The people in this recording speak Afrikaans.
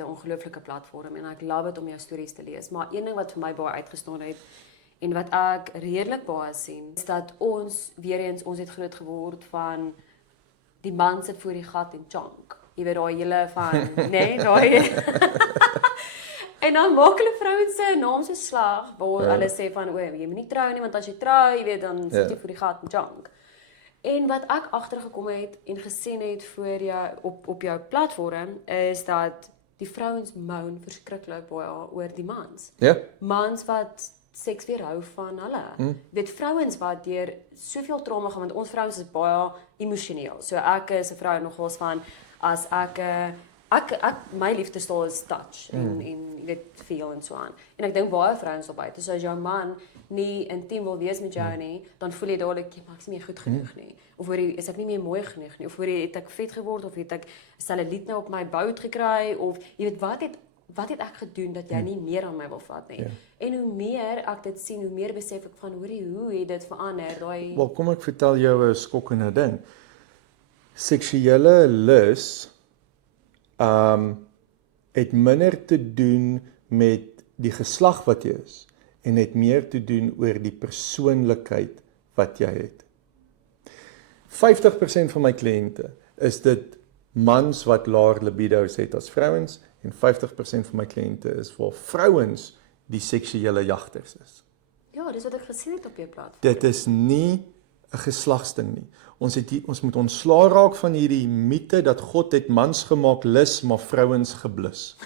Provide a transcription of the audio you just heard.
'n ongelooflike platform en ek love dit om jou stories te lees. Maar een ding wat vir my baie uitgestaan het en wat ek redelik baie sien, is dat ons het groot geword van die man sit voor die gat en chunk. Jy weet daai hele van, nee, daai en dan maak hulle vrouens se naam so slag, waar hulle sê van, o, jy moet nie trou nie, want as jy trou, jy weet, dan sit jy voor die gat en chunk. En wat ek agtergekom het en gesien het voor jou op jou platform is dat die vrouens moan verskriklik baie oor die mans. Ja. Mans wat seks weerhou van hulle. Jy weet vrouens wat deur soveel trauma gaan, want ons vrouens is baie emosioneel. So ek is 'n vrou nogals van as ek my liefdestaal is touch en jy weet feel en so aan. En ek dink baie vrouens op buite, so as jou man nie intiem wil wees met jou nie, dan voel jy dadelik, maar ek is nie meer goed genoeg nie. Of hoor jy, is ek nie meer mooi genoeg nie? Of hoor jy, het ek vet geword of het ek selluliet nou op my bout gekry of jy weet wat het ek gedoen dat jy nie meer aan my wil vat nie. En hoe meer ek dit sien, hoe meer besef ek van hoe het dit verander, daai Wel, kom ek vertel jou 'n skokkende ding. Seksuele lus het minder te doen met die geslag wat jy is en het meer te doen oor die persoonlikheid wat jy het. 50% van my kliënte is dit mans wat laer libido's het as vrouens en 50% van my kliënte is waar vrouens die seksuele jagters is. ja, dis wat ek gesien het op jou platform. Dit is nie 'n geslagsding nie. Ons moet ontslaa raak van hierdie mite dat God het mans gemaak lus, maar vrouens geblus.